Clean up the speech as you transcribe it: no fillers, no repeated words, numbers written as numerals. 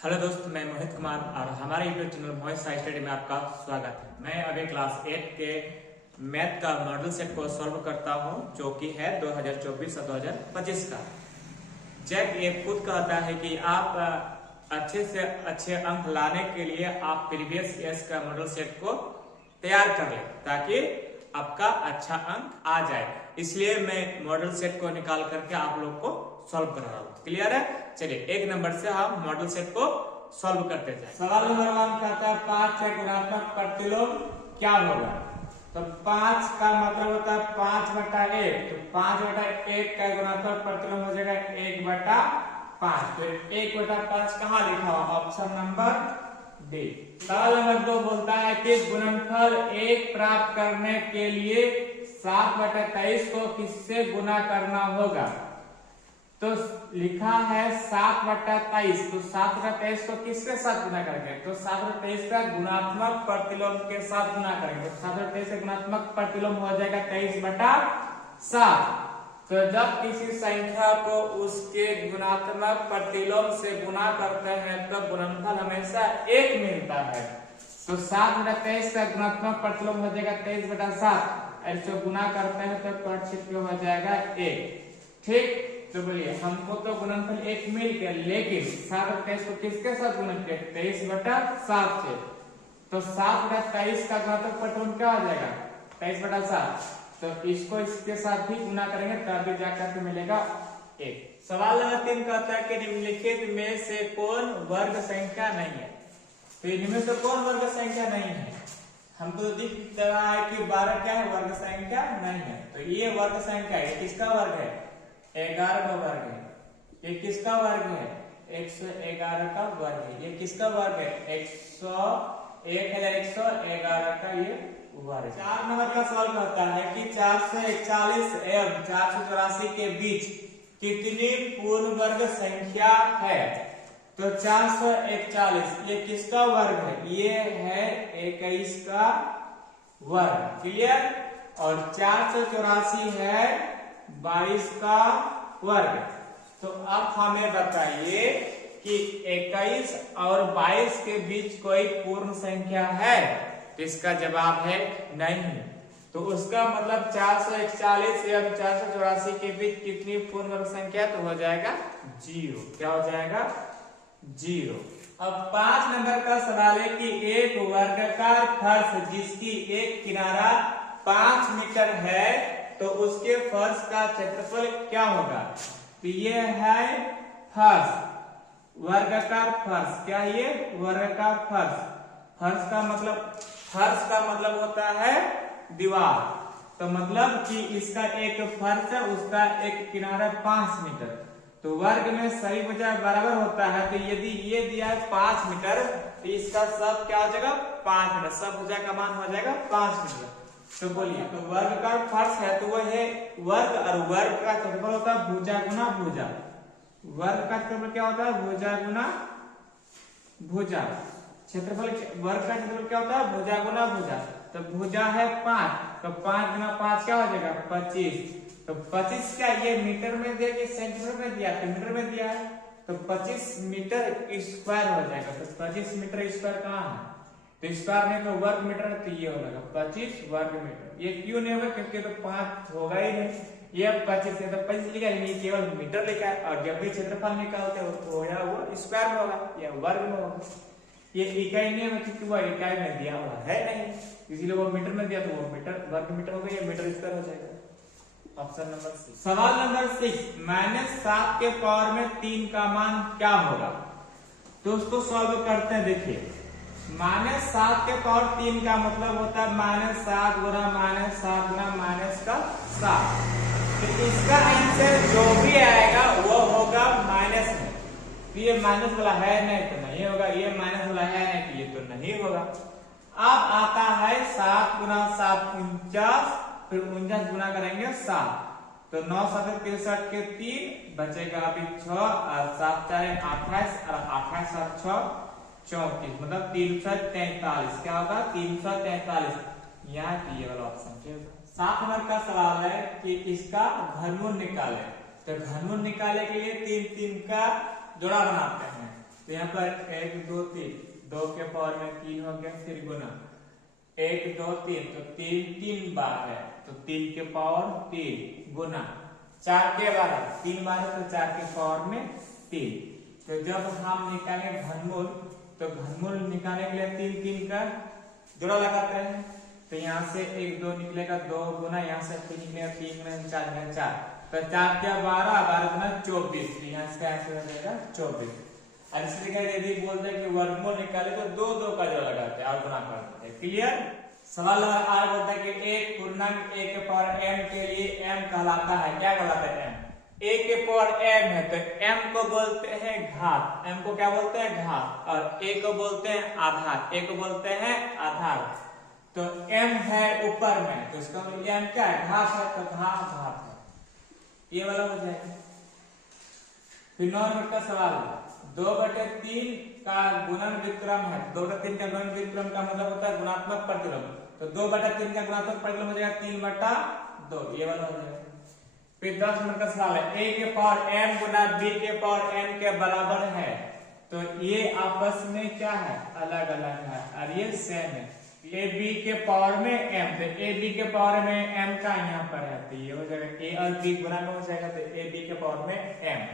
Hello दोस्त, मैं मोहित कुमार और हमारे यूट्यूब चैनल मोहित साई स्टडी में आपका स्वागत है। मैं अभी क्लास 8 के मैथ का मॉडल सेट को सॉल्व करता हूं, जो कि है 2024 और 2025 का। जब ये खुद कहता है कि आप अच्छे से अच्छे अंक लाने के लिए आप प्रीवियस ईयर्स का मॉडल सेट को तैयार कर लें ताकि आपका अच्छा अंक आ जाए, इसलिए मैं मॉडल सेट को निकाल करके आप लोग को सॉल्व कर रहा हूँ। क्लियर है? चलिए एक नंबर से हम मॉडल सेट को सॉल्व करते जाए। सवाल नंबर 1 कहता है 5 का गुणात्मक प्रतिलोम क्या होगा। तो 5 का मतलब होता है 5/1, तो 5/1 का गुणात्मक प्रतिलोम हो जाएगा 1/5। तो 1/5 कहाँ लिखा हुआ? Option number D. सवाल नंबर 2 बोलता है कि गुणनफल 1 प्राप्त करने के लिए 7/23 को किससे गुना करना होगा। तो लिखा है 7/23, तो 7/23 को किसके साथ गुना करेंगे? तो 7/23 का गुणात्मक प्रतिलोम के साथ गुना करेंगे। तो 7/23 का गुणात्मक प्रतिलोम हो जाएगा 23/7। तो जब किसी संख्या को उसके गुणात्मक प्रतिलोम से गुना करते हैं तो गुणनफल हमेशा 1 मिलता है। तो 7/23 का गुणात्मक प्रतिलोम हो जाएगा 23/7। ऐसे गुना करते हैं तो कट हो जाएगा 1। ठीक, तो बोलिए हमको तो गुणनफल 1 मिल गया, लेकिन 7/23 को किसके साथ गुणा किया? 23/7 से। तो 7/23 का गुणात्मक प्रतिलोम क्या हो जाएगा? 23/7। तो इसको इसके साथ भी गुना करेंगे तभी जाकर के मिलेगा 1। सवाल नंबर 3 कहता है कि निम्नलिखित में से कौन वर्ग संख्या नहीं है। तो इनमें से कौन वर्ग संख्या नहीं है? हमको तो दिख रहा है कि 12 क्या है? वर्ग संख्या नहीं है। तो ये वर्ग संख्या है, किसका वर्ग है? 11 का वर्ग है। ये किसका वर्ग है? 111 का वर्ग है। ये किसका वर्ग है? 111 का ये वर्ग। 4 नंबर का सवाल कहता है कि 441 एवं 484 के बीच कितनी पूर्ण वर्ग संख्या है। तो 441 ये किसका वर्ग है? ये है 21 का वर्ग। क्लियर? और 484 है 22 का वर्ग। तो अब हमें बताइए कि 21 और 22 के बीच कोई पूर्ण संख्या है? तो इसका जवाब है नहीं। तो उसका मतलब 441 या 484 के बीच कितनी पूर्ण वर्ग संख्या? तो हो जाएगा 0। क्या हो जाएगा? 0। अब 5 नंबर का सवाल है कि एक वर्गाकार फर्श जिसकी एक किनारा 5 मीटर है तो उसके फर्श का क्षेत्रफल क्या होगा। तो ये है फर्श, वर्गाकार फर्श। क्या है ये? वर्गाकार फर्श। फर्श का मतलब होता है दीवार। तो मतलब कि इसका एक फर्श है, उसका एक किनारा 5 मीटर। तो वर्ग में सभी भुजा बराबर होता है। तो यदि ये दिया है 5 मीटर तो इसका सब क्या हो जाएगा? 5 मीटर। सब भुजा का मान हो जाएगा 5 मीटर। तो बोलिए, तो वर्ग का फर्श है तो वह है वर्ग, और वर्ग का क्षेत्रफल होता है भुजा गुना भुजा। वर्ग का क्षेत्रफल क्या होता है? भुजा गुना भुजा। क्षेत्रफल वर्ग का क्षेत्रफल क्या होता है? भुजा गुना भुजा। तो भुजा है 5, तो 5 गुना 5 क्या हो जाएगा? 25। तो 25 क्या ये मीटर में दिया कि सेंटीमीटर में दिया? तो मीटर में दिया है, तो 25 मीटर स्क्वायर हो जाएगा। तो 25 मीटर स्क्वायर कहाँ है? तो स्क्वायर में तो वर्ग मीटर, तो ये होगा 25 वर्ग मीटर। ये क्यों नहीं होगा? क्योंकि तो 5 होगा ही नहीं। ये 25 है तो 25 लिखा है, ये केवल मीटर लिखा है। और जब भी क्षेत्रफल निकालते हो तो वो स्क्वायर में होगा या वर्ग में होगा। ये इकाई नहीं है क्योंकि वो इकाई में दिया हुआ है नहीं, इसीलिए वो मीटर में दिया तो वो मीटर वर्ग मीटर हो गया, ये मीटर स्क्वायर हो जाएगा। Option number 6। सवाल नंबर 6 -7 के पावर में 3 का मान क्या होगा। तो उसको सॉल्व करते हैं। देखिए, -7 के पावर 3 का मतलब होता है -7 गुना -7 गुना -7। तो इसका आंसर जो भी आएगा वो होगा माइनस में। तो ये माइनस वाला है नहीं तो नहीं होगा, ये माइनस वाला है नहीं तो ये तो नहीं होगा। अब आता है 7 गुना 7 49, फिर 49 गुना करेंगे 7। तो 9 7 63 के 3 बचेगा अभी 6 और 7 4 28 और 28 और 6 34, मतलब 343। क्या होगा? 343। यहाँ ये वाला ऑप्शन। 7 नंबर का सवाल है कि इसका घनमूल निकाले। तो घनमूल निकालने के लिए 3 3 का जोड़ा बनाते हैं। तो यहाँ पर 1 2 3, 2 के पावर में 3 हो गया, फिर गुना 1 2 3, तो 3 बार है, तो 3 के पावर 3 गुना 4 के बार है, 3 बार है, तो 4 के पावर में 3। तो जब हम निकालें घनमूल, तो घनमूल निकालने के लिए 3 3 का जोड़ा लगाते हैं, तो यहाँ से 1 2 निकलेगा, 2 गुना यहाँ से 3 निकलेगा, 3 गुना 4 निकलेगा 4, तो 4 क्या 12, 12 गुना 24, यहाँ इसका आंसर हो जाएगा 24। और इसी तरह यदि बोलते हैं कि वर्गमूल निकाले तो 2 2 का जोड़ा लगाते हैं और गुना करते हैं। क्लियर। सवाल नंबर 8 बोलता है कि एक पूर्णांक a के पावर m के लिए m कहलाता है, क्या कहलाता है m? a के पावर m है, तो m को बोलते हैं घात, m को क्या बोलते हैं घात, और a को बोलते हैं आधार, a को बोलते हैं आधार। तो m है ऊपर में, तो इसका m क्या है घात है, तो घात है, ये वाला हो जाएगा। फिर 9 नंबर का सवाल, 2/3 का गुणन विक्रम है, 2/3 का गुणन विक्रम का मतलब होता है गुणात्मक प्रतिलोम, तो 2/3 का गुणात्मक प्रतिलोम हो जाएगा 3/2, ये वाला हो जाएगा। फिर 10 नंबर का सवाल है, a के पावर m गुना b के पावर m के बराबर है, तो ये आपस में क्या है अलग अलग है और ये सेम है। a b के पावर में m, तो a b के पावर में m का यहाँ पर है, तो ये हो जाएगा a और b गुना में हो जाएगा, तो a b के पावर में m,